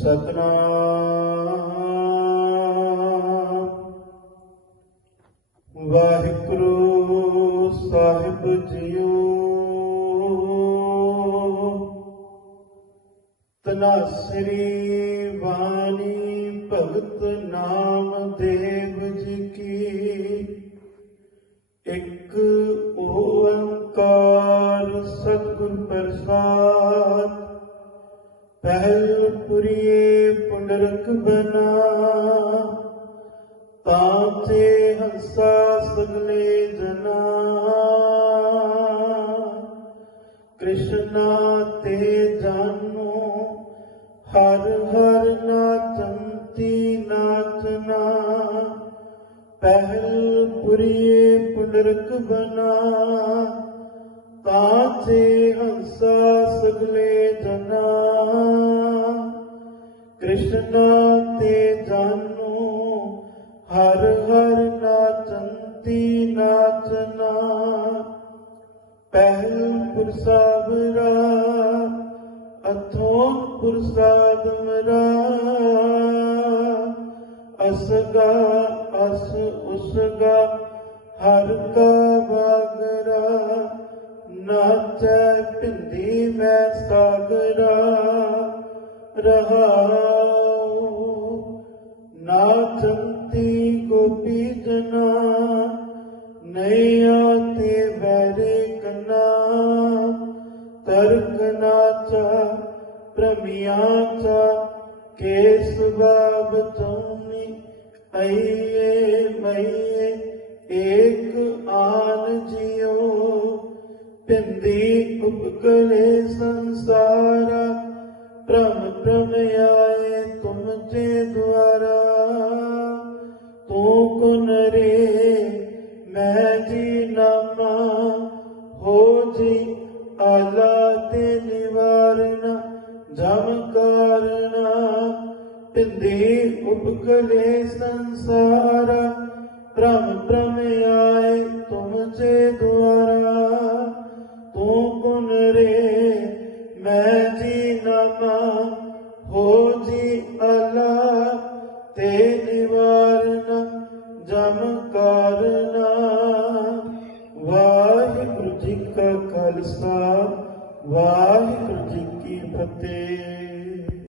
ਸਤਨਾਮ। ਵਾਹਿਗੁਰੂ ਸਾਹਿਬ JIO. ਤਨਾਸਰੀ ਬਾਣੀ ਭਗਤ ਨਾਮ ਦੇਵ ਜੀ ਕੀ। ਇੱਕ ਓੰਕਾਰ ਸਤਿਗੁਰ ਪ੍ਰਸਾਦ। ਪਹਿਲ ਪੁਰੀਏ ਪੁੰਡਰਕ ਬਨਾ। ਤਾਤੇ ਹੰਸਾ ਸਗਲੇ ਜਨਾ। ਕ੍ਰਿਸ਼ਨਾ ਤੇ ਜਾਨੋ, ਹਰ ਹਰ ਨਾਚੰਤੀ ਨਾਚਨਾ ਪਹਿਲ ਪੁਰੀਏ ਪੁੰਡਰਕ ਬਨਾ। ਤਾਚੇ ਹੰਸਾ ਸਗਲੇ ਜਨਾ। ਕ੍ਰਿਸ਼ਨਾ ਤੇ ਜਾਨੋ ਹਰ ਹਰ ਨਾਚੰਤੀ ਨਾਚਨਾ। ਪਹਿਲ ਪੁਰਸਾਵਰਾ ਅਥੋਂ ਪੁਰਸਾਦ ਮਰਾ। ਅਸਗਾ ਅਸ ਉਸਗਾ, ਹਰ ਕਾ ਬਾਗਰਾ ਨਾਚੈ ਪਿੰਦੀ ਮੈਂ ਸਾਗਰਾ ਰਹਾਉ ਨਾਚੰਤੀ ਗੋਪੀ ਜਨਾ ਨੈਆ ਤੇ ਵੈਰੇ ਕਨਾ, ਤਰਕ ਨਾਚਾ ਪ੍ਰਮਿਆਚਾ ਕੇਸ ਬਾਬ ਤੁਮੀ ਅਈਏ ਮਈਏ, ਏਕ ਆਨ ਜਿਉ, ਪਿੰਦੀ ਉਪਕਲੇ ਸੰਸਾਰਾ, ਭ੍ਰਮ ਨਾਮ ਕਰਨਾ ਪਿੰਦੇ ਉਪਕਲੇ ਸੰਸਾਰ ਪ੍ਰਮ ਪ੍ਰਮ ਆਏ ਤੁਮ ਜੇ ਦੁਆਰਾ। ਤੂੰ ਗੁਣ ਰੇ, ਮੈਂ ਜੀ ਨਾਮਾ ਹੋ ਜੀ ਅਲਾ ਤੇ ਨਿਵਾਰਨਾ ਜਮ ਕਰਨਾ। ਵਾਹਿਗੁਰੂ ਜੀ ਕਾ ਖਾਲਸਾ, ਵਾਹਿਗੁਰੂ ਜੀ ਕੀ ਫਤਿਹ।